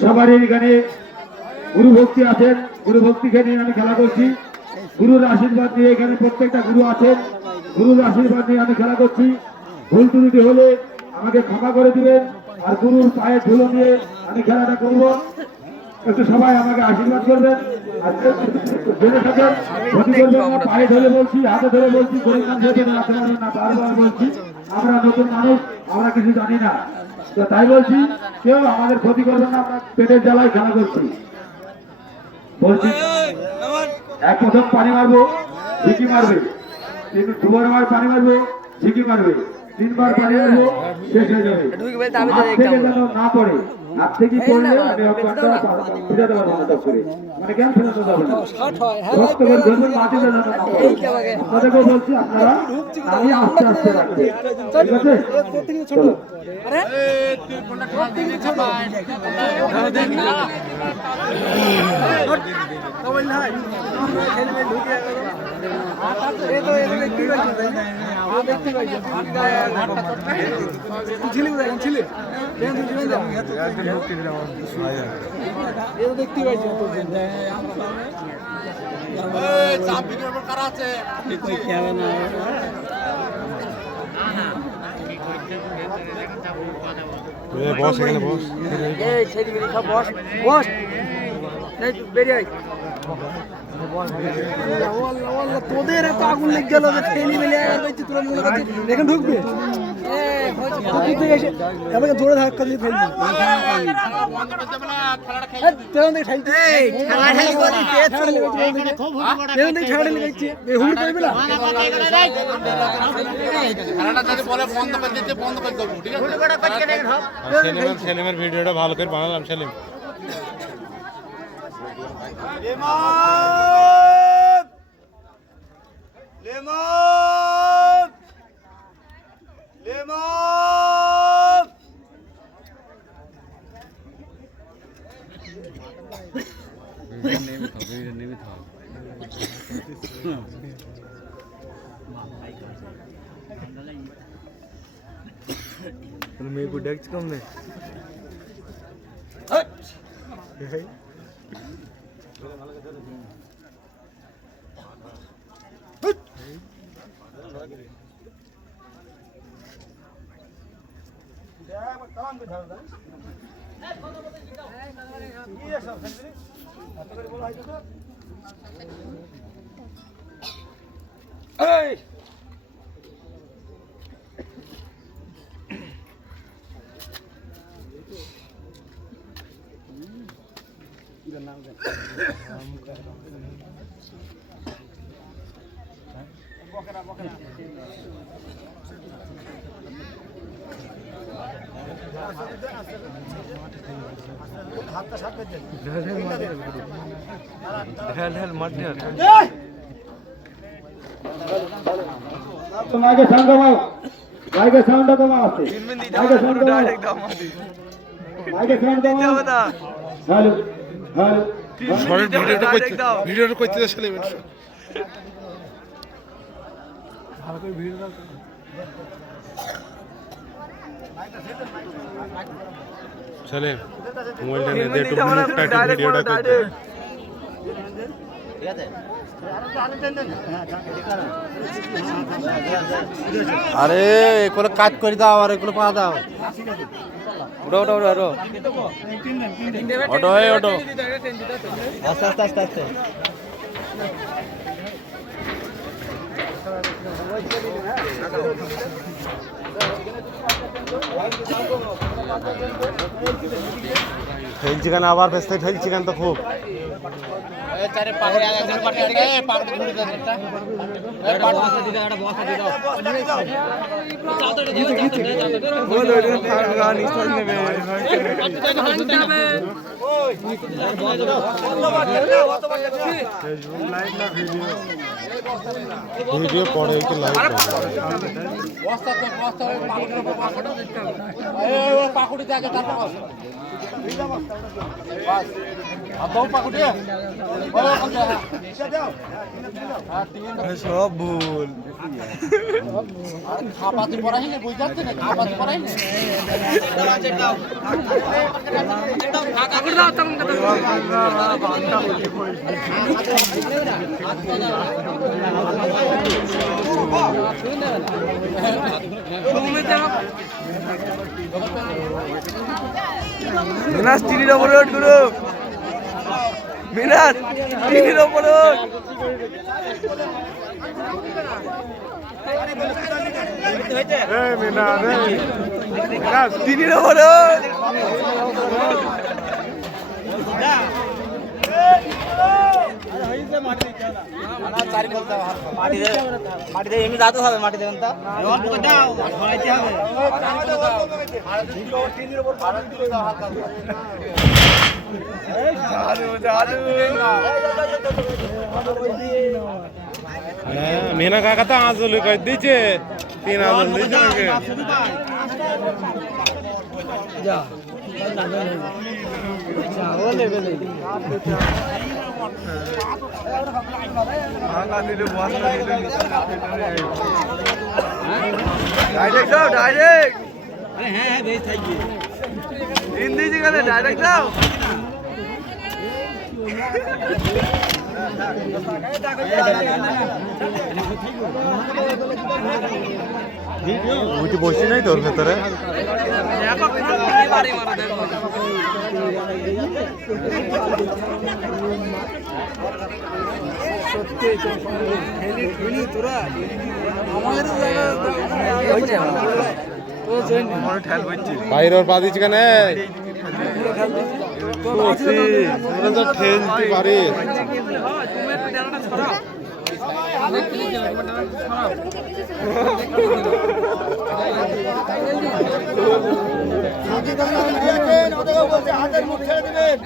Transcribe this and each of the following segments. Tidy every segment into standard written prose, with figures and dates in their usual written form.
সবারই এখানে গুরু ভক্তি আছেন, গুরু ভক্তিকে নিয়ে আমি খেলা করছি। গুরুর আশীর্বাদ নিয়ে এখানে প্রত্যেকটা গুরু আছেন, গুরুর আশীর্বাদ নিয়ে আমি খেলা করছি। ভুল ত্রুটি হলে আমাকে ক্ষমা করে দিবেন, আর গুরুর পায়ে ধুলো নিয়ে আমি খেলাটা করব। একটু সবাই আমাকে আশীর্বাদ করবেন, আর জেনে থাকেন ক্ষতি করবেন না। পায়ে ধরে বলছি, হাতে ধরে বলছি, গরিব মানুষ হিসেবে রাখতে পারবেন না, বারবার বলছি। আমরা নতুন মানুষ, আমরা কিছু জানি না, তো তাই বলছি কেউ আমাদের ক্ষতি করবেন না। আমরা পেটের জ্বালায় খেলা করছি। বলছি এক প্রথম পানি মারবো, ঝিকি মারবে, দুবার মার পানি মারবো, ঝিকি মারবে, তিনবার পানি মারবো, শেষ হয়ে যাবে। হাত থেকে যেন না পড়ে, হাত থেকে পড়লে আমি অজ্ঞানটা ফিরাতে পারবো না টপ করে, মানে কেন ফেরাতে যাবে না, রক্ত করে ধরবেন, মাটিতে যেন না পড়ে। আপনাদেরকেও বলছি আপনারা আমি আস্তে আস্তে রাখবেন, ঠিক আছে? চলো দেখতে পাইছি বস এখানে বস, বস বস বেরিয়ে তোদের এত আগুন লেগে গেল, তোরা মনে করছিস এখানে ঢুকবে, জোরে ধাক্কা দিয়ে ফেলবি। সেলিমের ভিডিওটা ভালো করে বানালাম। সেলিম मेरे को डेक्स कम नहीं মাইকে সাউন্ড কমাও, মাইকে সাউন্ডটা কমাও, আছে মাইকে সাউন্ড কমাও, মাইকে সাউন্ড কমাও। হ্যালো হ্যালো, শর্ট ভিডিওটা করতে আসলে ভালো করে ভিডিও দাও। চলে মোবাইলটা নিয়ে দে, একটু ভিডিওটা করতে। ঠিক আছে, আরে এগুলো কাজ করে দাও, আর এগুলো পা দাও। ওটো ওটো ওটো ওটো ওটো ওটো আস্তে আস্তে আস্তে আস্তে। ঠেলছি কেন আবার পেছতে ঠেলছি কেন তো খুব ভিডিও পরে একটু লাইভ সব ভুল মিনাস টিভির ওপরে ওঠ গুরু মিনাস টিভির ওপরে ওঠ মিনাস টিভির ওপরে ওঠ মাটিতে এমনি দাঁত হবে মাটি দেবেন তা মেনা কাকা তো আঁচল কই দিচ্ছে 3 আঁচল দিচ্ছে ডাইরেক্ট দাও ডাইরেক্ট হ্যাঁ বেশ থাকি হিন্দি যেখানে ডাইরেক্ট দাও উঠে বসি নাই তোর ভেতরে বাইরের পা দিচ্ছি কেন ঠেলতে পারে হাতের মুখ ছেড়ে দিবেন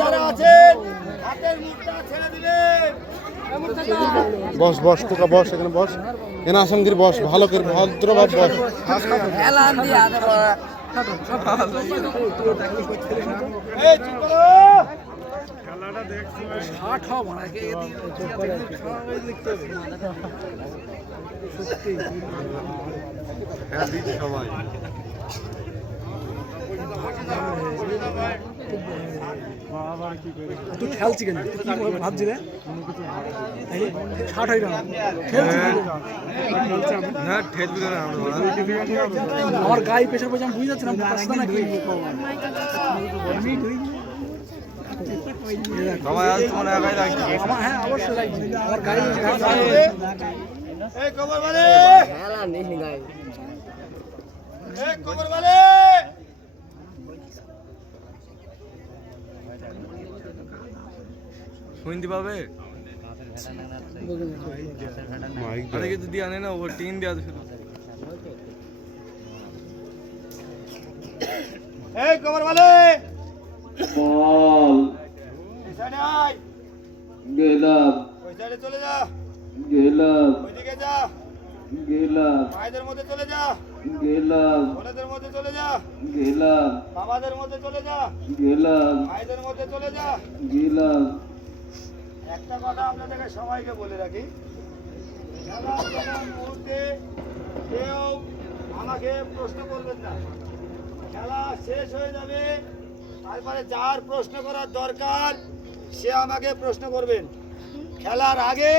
যারা আছেন হাতের মুখটা ছেড়ে দিবেন বস বস টুকা বস এখানে বস এখানে আসামগির বস ভালো করে ভদ্রভাব বস সবাই তুই খেলছি কেন ভাবছি রে 60 হয়ে গেল আমার গায়ে প্রেশার পড়ছে আমি বুঝে যাচ্ছি না পাঁচটা নাকি হ্যাঁ অবশ্যই লাগছে আমার গায়ে শুনতে পাবে আরে কিছু দিয়া নেই না ও টিন দেওয়া শুধু এই কবর वाले বল পিছনে আয় গেলাম ওই সাইডে চলে যা গেলাম ওইদিকে যা গেলাম ভাইদের মধ্যে চলে যা গেলাম ওনাদের মধ্যে চলে যা গেলাম বাবাদের মধ্যে চলে যা গেলাম ভাইদের মধ্যে চলে যা গেলাম একটা কথা আপনাদেরকে সবাইকে বলে রাখি খেলার মুহূর্তে কেউ আমাকে প্রশ্ন করবেন না খেলা শেষ হয়ে যাবে তারপরে যার প্রশ্ন করার দরকার সে আমাকে প্রশ্ন করবেন খেলার আগে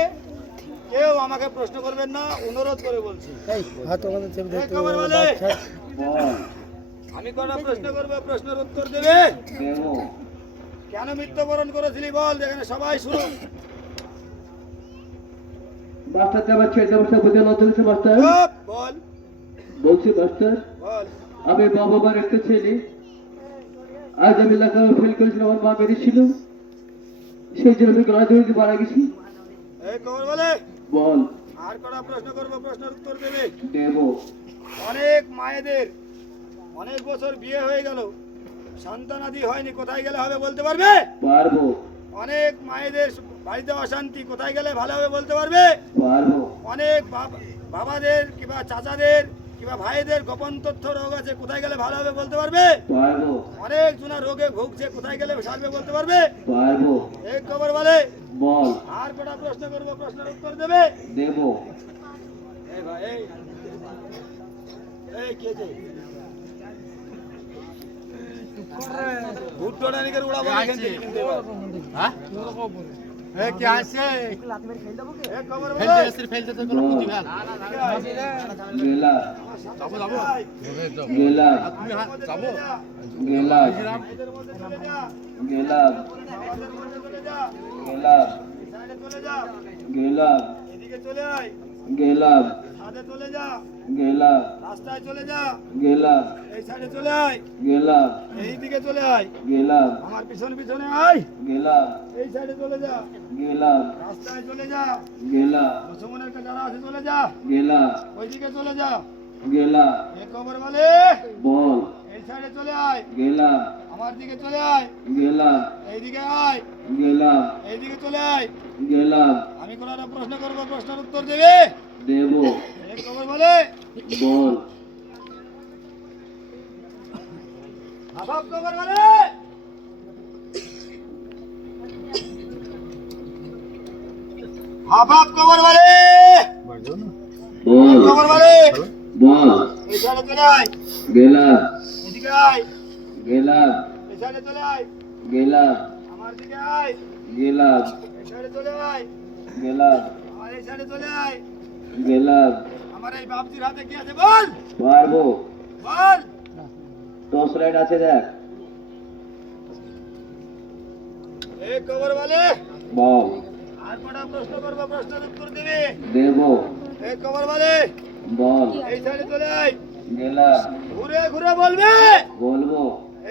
কেউ আমাকে প্রশ্ন করবেন না অনুরোধ করে বলছি আমি কোন প্রশ্ন করবো প্রশ্নের উত্তর দেবে কেন মৃত্যুবরণ করেছিলি বল যেখানে সবাই শুরু মাস্টার যাবার ছেড়ে মাস্টার বুঝে লজ্জা মাস্টার বল বলছি মাস্টার বল আমি বাবার একটা ছেলে আজ আমি লেখাপড়া ফেল করেছিলাম আমার মা মেরেছিল সেই জন্য আমি গলা ধরে মারা গেছি এই খবর বলে বল। আর কটা প্রশ্ন করবো, প্রশ্নের উত্তর দেবে। দেব। অনেক মায়েদের অনেক বছর বিয়ে হয়ে গেল, সন্তানাদি হয়নি, কোথায় গেলে হবে বলতে পারবে? পারবো। অনেক মায়েদের বাড়িতে অশান্তি, কোথায় গেলে ভালো হবে বলতে পারবে? পারবো। অনেক বাবাদের কিংবা চাচাদের কিংবা ভাইদের গোপন তথ্য রোগ আছে, কোথায় গেলে ভালো হবে বলতে পারবে? পারবো। অনেক জনা রোগে ভুগছে, কোথায় গেলে সারবে বলতে পারবে? পারবো। এক খবর বলে। বল। আর কটা প্রশ্ন করবো, প্রশ্নের উত্তর দেবে। দেব। এই ভাই, এই কে যে ভুট্টোটা নিকে উড়াবো এখান থেকে কিন্তু এবার। হ্যাঁ এ কি আছে এক খবর বলে। ফেলতে তো কোনো বুদ্ধি ভাল গেলা। যাবো যাবো গেলা। তুমি যাবো গেলা। এদের মধ্যে চলে যা, গেলা। আমাদের মধ্যে চলে যা, গেলা। সাইডে চলে যা, গেলা। এদিকে চলে আয়, গেলা। ছাদে চলে যা, গেলা। রাস্তায় চলে যা, গেলা। এই সাইডে চলে আয়, গেলা। এইদিকে চলে আয়, গেলা। আমার পিছনে পিছনে আয়, গেলা। এই সাইডে চলে যা, গেলা। রাস্তায় চলে যা, গেলা। মুসলমানের কাছে যারা আছে চলে যা, গেলা। ওইদিকে চলে যা। গেলা। এক খবর বলে। বল। এই সাইডে চলে আয়, গেলা। আমার দিকে চলে আয়, গেলা। এইদিকে আয়, গেলা। এইদিকে চলে আয়। গেলা। আমি কোনো একটা প্রশ্ন করবো, প্রশ্নের উত্তর দেবে। দেব। এক খবর বলে। বল। হাবাব খবর বলে। হাবাব খবর বলে। বল। খবর বলে। বল। এই সাইডে চলে আয়, গেলা। এদিকে আয়, গেলা। এই সাইডে চলে আয়, গেলা। আমার দিকে আয়, গেলা। এই সাইডে চলে আয়, গেলা। আমার এই সাইডে চলে আয়। গেলা। আমার এই বাপজির হাতে কি আছে বল, পারবো। বল। টর্চ লাইট আছে দেখ। এক খবর বলে। বল। আর কটা প্রশ্ন করবো, প্রশ্নের উত্তর দিবি। দেব। এক খবর বলে। বল। এই সাইডে চলে আয়, গেলা। ঘুরে ঘুরে বলবে। বলবো।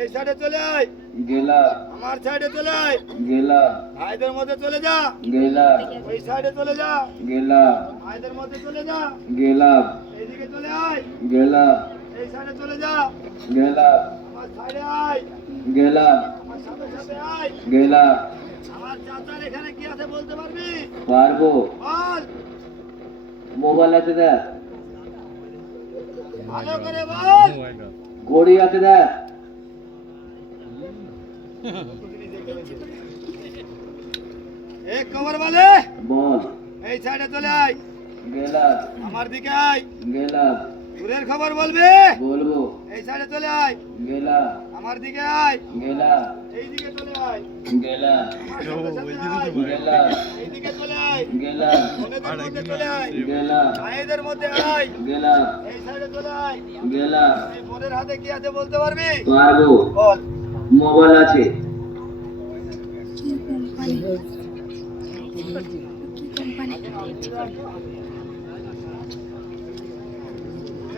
এই সাইডে চলে আয়, গেলা। আমার সাইডে চলে আয়, গেলা। ভাইদের মধ্যে চলে যা, গেলা। ওই সাইডে চলে যা, গেলা। ভাইদের মধ্যে চলে যা, গেলা। এইদিকে চলে আয়, গেলা। এই সাইডে চলে যা, গেলা। আমার সাইডে আয়, গেলা। আমার সাথে সাথে আয়। গেলা। আমার চাচার এখানে কি আছে বলতে পারবি? পারবো। বল, মোবাইল আছে দেখ। ভালো করে বল। ঘড়ি আছে দেখ। এক খবর বলে। বল। এই সাইডে চলে আয়, গেলা। আমার দিকে আয়, গেলা। দূরের খবর বলবে। বলবো। এই সাইডে চলে আয়, গেলা। আমার দিকে আয়, গেলা। এইদিকে চলে আয়, গেলা। আমার সাথে সাথে আয়, গেলা। এইদিকে চলে আয়, গেলা। বোনেদের মধ্যে চলে আয়, গেলা। ভাইদের মধ্যে আয়, গেলা। এই সাইডে চলে আয়। গেলা। এই বোনের হাতে কি আছে বলতে পারবি? পারবো। বল। মোবাইল আছে।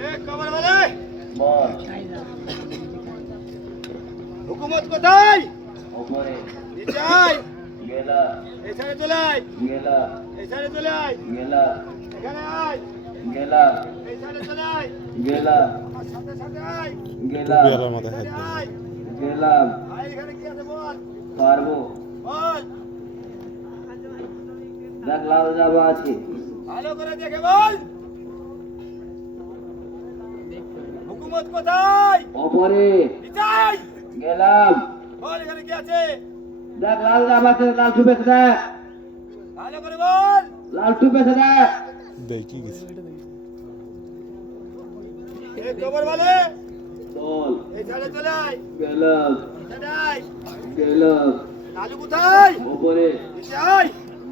এক খবর বলে। বল। হুকুমত কোথায়? ওপরে। নিচে আয়, গেলা। এই সাইডে চলে আয়, গেলা। এই সাইডে চলে আয়, গেলা। এখানে আয়, গেলা। এই সাইডে চলে আয়, গেলা। আমার সাথে সাথে আয়, গেলা। এই সাইডে আয়। গেলা। ভাই এখানে কি আছে বল, পারবো। বল। দেখ লাল জামা আছে। ভালো করে দেখে বল। হুকুমত কোথায়? ওপরে। নিচে আয়, গেলাম। বল এখানে কি আছে? দেখ লাল জামা আছে, লাল টুপি আছে দেখ। ভালো করে বল। লাল টুপি আছে দেখ। এক খবর বলে। বল। এই সাইডে চলে আয়, গেলাম। এই সাইডে আয়। গেলাম। লালু কোথায়? ওপরে। নিচে আয়,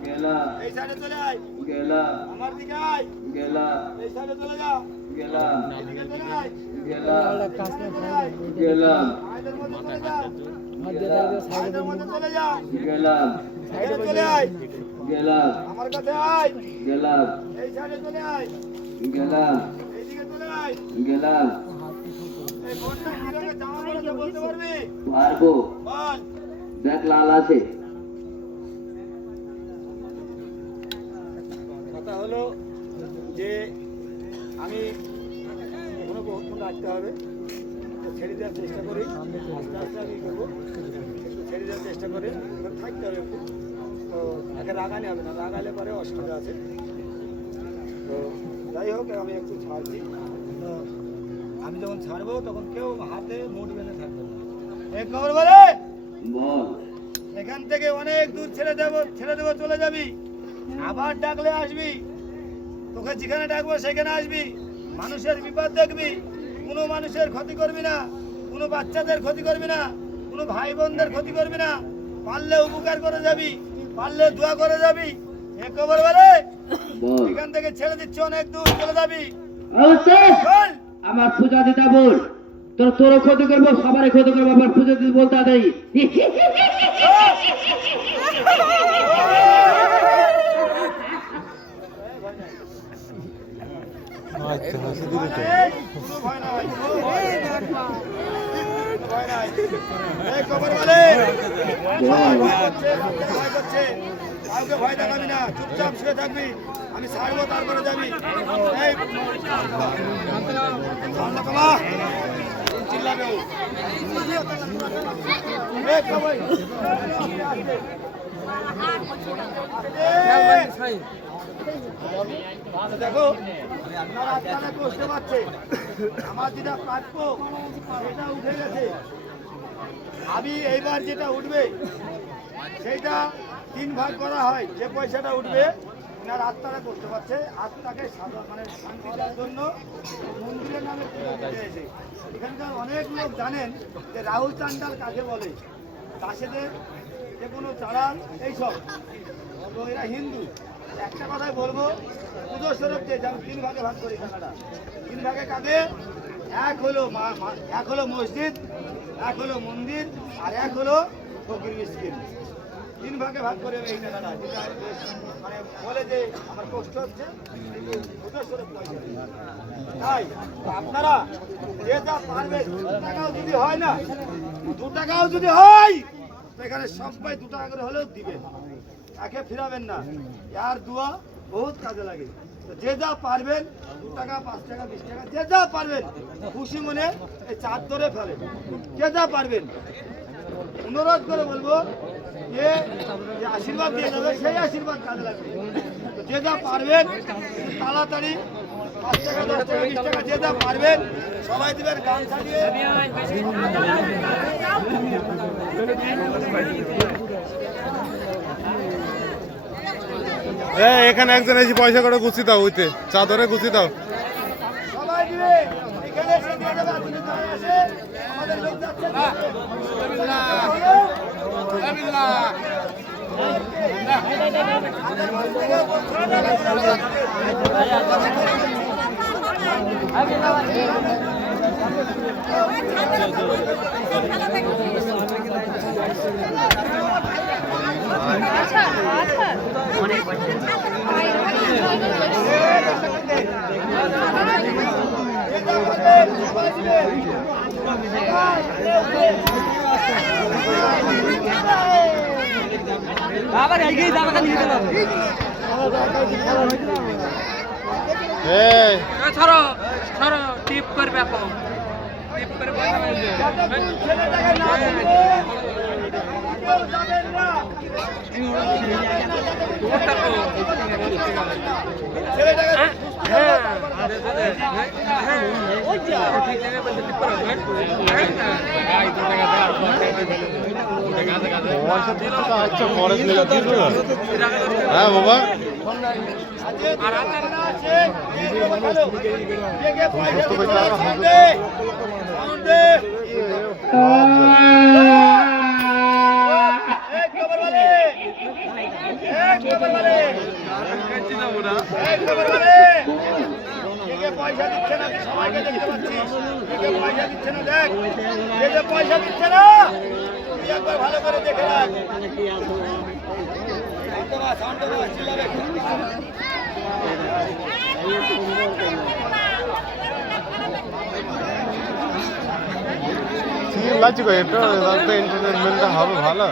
গেলাম। এই সাইডে চলে আয়, গেলাম। আমার দিকে আয়, গেলাম। এই সাইডে চলে যা, গেলাম। এদিকে চলে আয়, গেলাম। এদিকে চলে আয়, গেলাম। ভাইদের মধ্যে চলে যা, গেলাম। ভাইদের মধ্যে চলে যা, গেলাম। এখানে চলে আয়, গেলাম। আমার কাছে আয়, গেলাম। এই সাইডে চলে আয়, গেলাম। এইদিকে চলে আয়। গেলাম। এই বোনটা কি রঙের জামা পরেছে বলতে পারবি? পারবো। বল। দেখ লাল আছে। কথা কাটতে হবে, তো ছেড়ে দেওয়ার চেষ্টা করি, আস্তে আস্তে আমি করবো, একটু ছেড়ে দেওয়ার চেষ্টা করে থাকতে হবে একটু। তো একে রাগানি হবে না, রাগালে পরে অসুবিধা আছে। তো যাই হোক, আমি একটু ছাড়ছি। তো আমি যখন ছাড়বো তখন কেউ হাতে মুঠ বেঁধে থাকবে না। এক খবর বলে, এখান থেকে অনেক দূর ছেড়ে দেবো, চলে যাবি, আবার ডাকলে আসবি, তোকে যেখানে ডাকবো সেখানে আসবি, মানুষের বিপদ দেখবি, কোনো মানুষের ক্ষতি করবি না, কোনো বাচ্চাদের ক্ষতি করবি না, কোনো ভাই বোনদের ক্ষতি করবি না, পারলে উপকার করে যাবি, পারলে দোয়া করে যাবি। এক খবর বলে, এখান থেকে ছেড়ে দিচ্ছি, অনেক দূর চলে যাবি। বল। আমার পূজা দিতে বল, তোর ক্ষতি করবো, সবারই ক্ষতি করবো, আমার পূজা দিতে বলতে দেই। আচ্ছা হাসি দিলে তো কোনো ভয় নাই, কোনো ভয় নাই। এই খবর বলে, সবাই ভয় করছে, বাচ্চারা ভয় করছে, কাউকে ভয় দেখাবি না, চুপচাপ শুয়ে থাকবি, আমি ছাড়বো তারপরে যাবি। এই ঠান্ডা কমা, চিল্লাবে ও। এই খবর দেখো, আপনার আত্মাটা কষ্ট পাচ্ছে, আমার যেটা প্রাপ্য সেটা উঠে গেছে। আমি এইবার যেটা উঠবে সেটা 3 ভাগ করা হয়, যে পয়সাটা উঠবে আপনার আত্মাটা করতে পারছে, আত্মাকে মানে শান্তি দেওয়ার জন্য মন্দিরের নামে পুজো দিতে এসে। এখানকার অনেক লোক জানেন যে রাহুল চান্ডাল কাকে বলে, চাষেদের যে কোনো চালান এইসব, তো এরা হিন্দু। একটা কথাই বলবো, পুজো স্বরূপ যে যেমন 3 ভাগে ভাগ করি টাকাটা, 3 ভাগে কাঁদে, এক হলো মসজিদ, এক হলো মন্দির, আর এক হলো ফকির মিসকিন। 3 ভাগে ভাগ করে এই টাকাটা, যেটা মানে বলে যে আমার কষ্ট হচ্ছে, কিন্তু পুজো স্বরূপ পয়সা দিই। তাই আপনারা যে যা পারবেন, 2 টাকাও যদি হয় না, 2 টাকাও যদি হয়, তো এখানে সবাই 2 টাকা করে হলেও দিবেন, একে ফিরাবেন না। আর দোয়া বহুত কাজে লাগে। তো যে যা পারবেন, 2 টাকা, 5 টাকা, 20 টাকা, যে যা পারবেন খুশি মনে এই চাঁদ ধরে ফেলেন, যে যা পারবেন। অনুরোধ করে বলবো যে আশীর্বাদ দিয়ে যাবে, সেই আশীর্বাদ কাজে লাগবে। তো যে যা পারবেন তাড়াতাড়ি 5 টাকা, 10 টাকা, 20 টাকা, যে যা পারবেন সবাই দিবেন, গান চালিয়ে। এখানে একজন এসে পয়সা করে গুছি দাও, ওইতে চাদরে গুছি দাও। সবাই দিবে, এখানে এসে দিয়ে যাবে, আপনি চলে আসে, আমাদের লোক যাচ্ছে। আবার এগিয়ে যাবে, নিয়ে যাবে। এই ছাড়ো ছাড়ো, টিপ করবে এখন, টিপ করবে। ছেলেটাকে না দিলে কেউ যাবেন না। ছেলেটাকে পয়সা দিতে তো আচ্ছা খরচ লেগে দিল না। হ্যাঁ বাবা, পয়সা দিচ্ছে না, সবাইকে দেখতে পাচ্ছিস, পয়সা দিচ্ছে না, দেখ যে পয়সা দিচ্ছে না, তুই একবার ভালো করে দেখে রাখ। ঠিক লাগছে গো, এটা এন্টারটেনমেন্টটা হবে ভালো।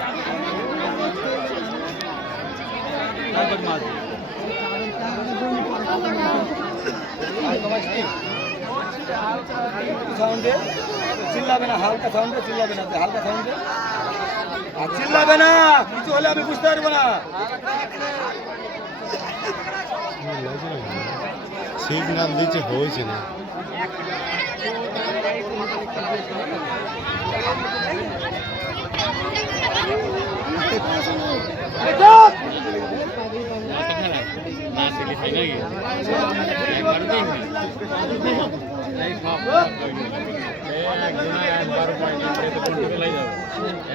সাউন্ডে চিল্লাবে না, হালকা সাউন্ডে চিল্লাবে না, হালকা সাউন্ডে আর চিল্লাবে না, কিছু হলে আমি বুঝতে পারবো না। সিগন্যাল দিচ্ছে হয়েছে না।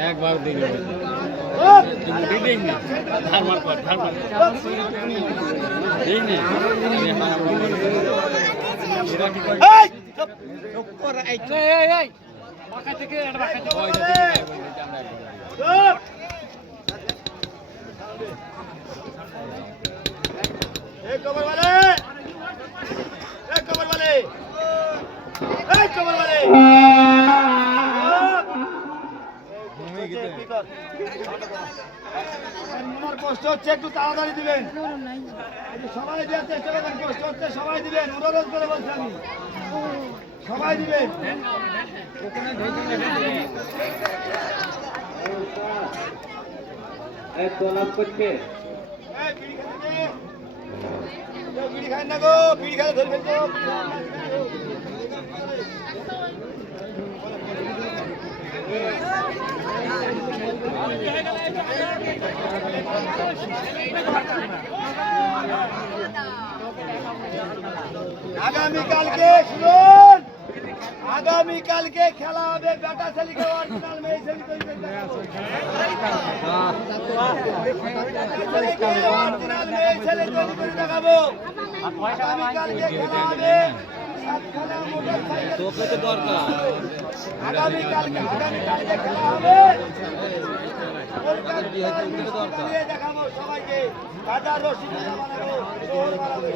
একবার দেখে দেখ না ধারমার কর ধারমার দেখ না কষ্ট হচ্ছে, একটু তাড়াতাড়ি দিবেন, সবাই দেওয়ার চেষ্টা করবেন, কষ্ট হচ্ছে সবাই দিবেন, অনুরোধ করে বলছি আমি, সবাই দিবেন। বিড়ি খাই না গো, বিড়ি খাই ধরবেন তো। আগামীকালকে শুনুন, আগামীকালকে খেলা হবে বেটা ছেলেকে অরিজিনাল মেয়ে ছেলে তৈরি করে দেখাবো। অরিজিনাল মেয়ে ছেলে তৈরি করে দেখাবো। আগামীকালকে খেলা হবে সাতখানা মোটরসাইকেল। তোকে তো দরকার। আগামীকালকে খেলা হবে। দেখাবো সবাইকে, কাদা রশি বানাবো, দৌড় বানাবো।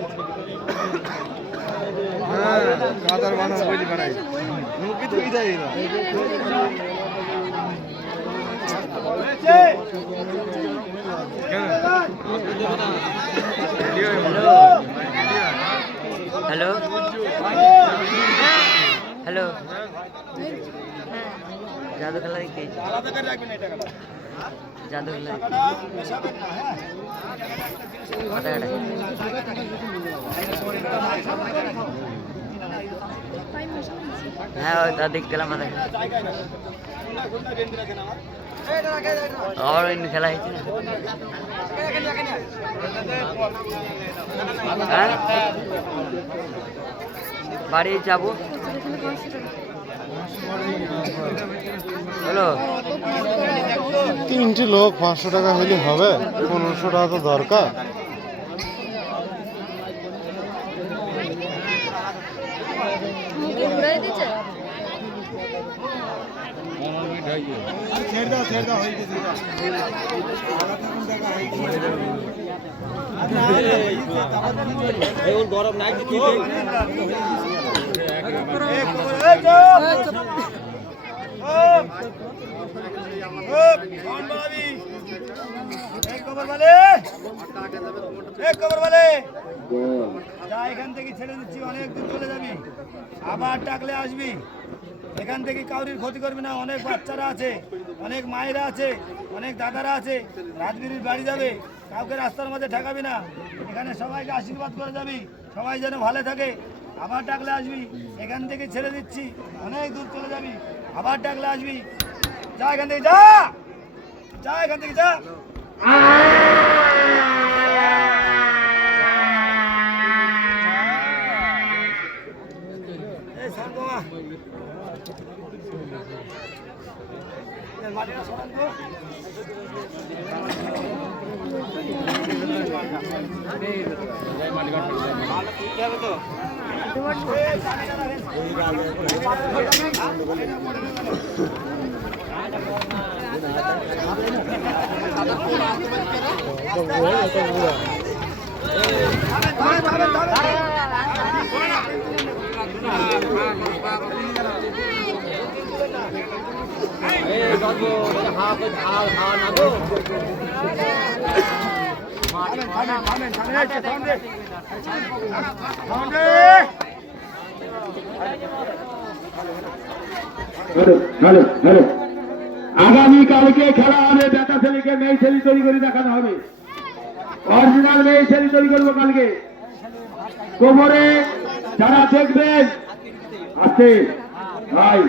কাদার বানাবো বলি বানাই মুখি ধুই দেয় না হ্যালো হ্যালো জাদু খেলা দেখতে জাদু খেলা হ্যাঁ ওই তা দেখ গেলাম আর অন্য খেলা হয়েছে না হ্যাঁ বাড়ি যাবো হ্যালো 3টি লোক 500 টাকা হলে হবে, 1500 টাকা তো দরকার। গরম নাই এখান থেকে ছেড়ে দিচ্ছি, অনেক দূর চলে যাবি, আবার ডাকলে আসবি। এখান থেকে কাউরির ক্ষতি করবি না, অনেক বাচ্চারা আছে, অনেক মায়েরা আছে, অনেক দাদারা আছে, রাজবীরির বাড়ি যাবে, কাউকে রাস্তার মধ্যে ঠেকাবি না। এখানে সবাইকে আশীর্বাদ করে যাবি, সবাই যেন ভালো থাকে। আবার ডাকলে আসবি, এখান থেকে ছেড়ে দিচ্ছি, অনেক দূর চলে যাবি, আবার ডাকলে আসবি। যা এখান থেকে, যা যা এখান থেকে যা। মাটিটা সরান তো। হ্যালো হ্যালো, আগামীকালকে খেলা হবে, বেটা ছেলেকে মেয়ে ছেলে তৈরি করে দেখানো হবে। অরিজিনাল মেয়ে ছেলে তৈরি করবো কালকে। কোমরে যারা দেখবেন, আসতে ভাই,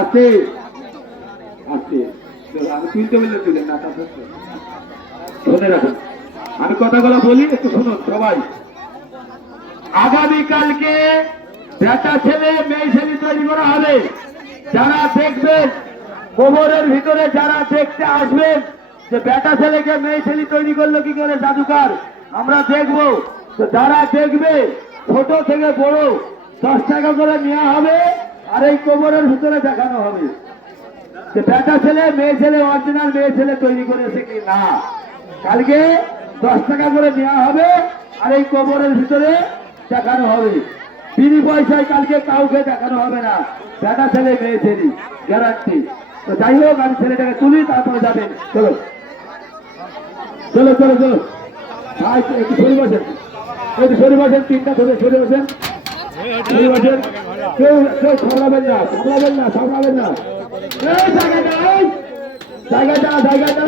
আসতে আসতে, আমি তুলতে বললে তুলেন না, তারপর শুনে রাখুন, আমি কথাগুলো বলি, একটু শুনুন সবাই। আগামীকালকে বেটা ছেলে মেয়ে ছেলে তৈরি করা হবে। যারা দেখবেন, কোমরের ভিতরে যারা দেখতে আসবেন যে বেটা ছেলেকে মেয়ে ছেলে তৈরি করলো কি করে জাদুকার, আমরা দেখবো। তো যারা দেখবে, ছোট থেকে বড় 10 টাকা করে নেওয়া হবে, আর এই কোমরের ভিতরে দেখানো হবে যে বেটা ছেলে মেয়ে ছেলে অরিজিনাল মেয়ে ছেলে তৈরি করেছে কি না। কালকে 10 টাকা করে নেওয়া হবে, আর এই কোমরের ভিতরে দেখানো হবে। বিনি পয়সায় কালকে কাউকে দেখানো হবে না, বেটা ছেলে মেয়ে ছেলে গ্যারান্টি। তো যাই হোক, আমি ছেলেটাকে তুলি, তারপরে যাবেন। চলো চলো চলো চলো ভাই, একটু সরে বসেন, একটু সরে বসেন, 3টা ধরে সরে বসেন, সরে বসেন। কেউ কেউ সামলাবেন না, সামলাবেন না, সামলাবেন না। এই জায়গাটা, এই জায়গাটা, জায়গাটা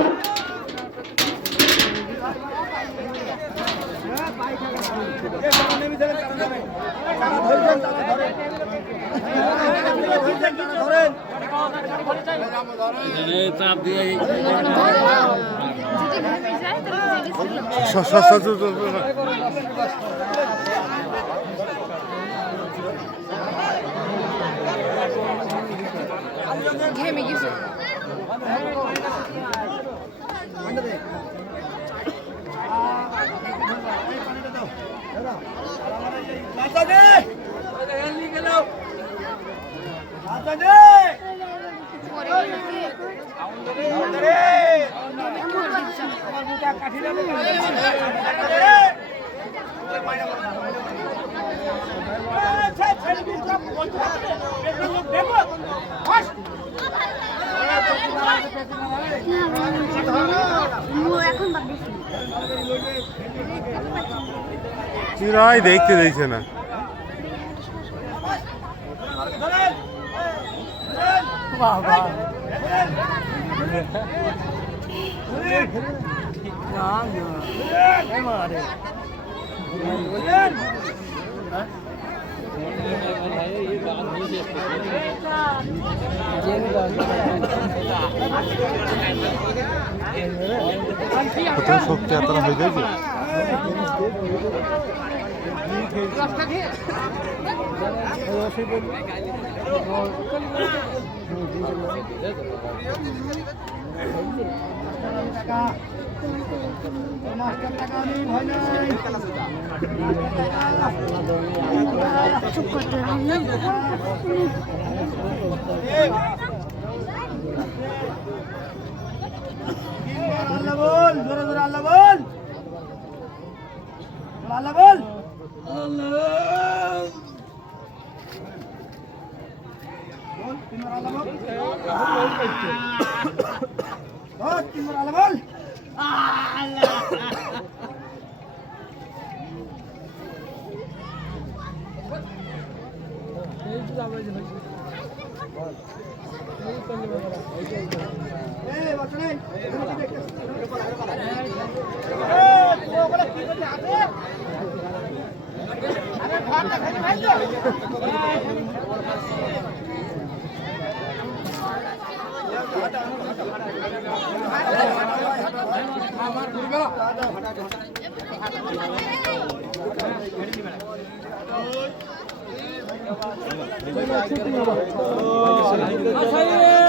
চাপ দিয়ে ঘেমে গেছে। এখন চিরাই দেখতে দিয়েছে না। শক্তি এতটা হয়ে যায়। চুপ করতে হবে। আল্লাহ বল, জোরে জোরে আল্লাহ বল, আল্লাহ বল, বল, তিনবার আল্লাহ বল, বল, তিনবার আল্লাহ বল। আমার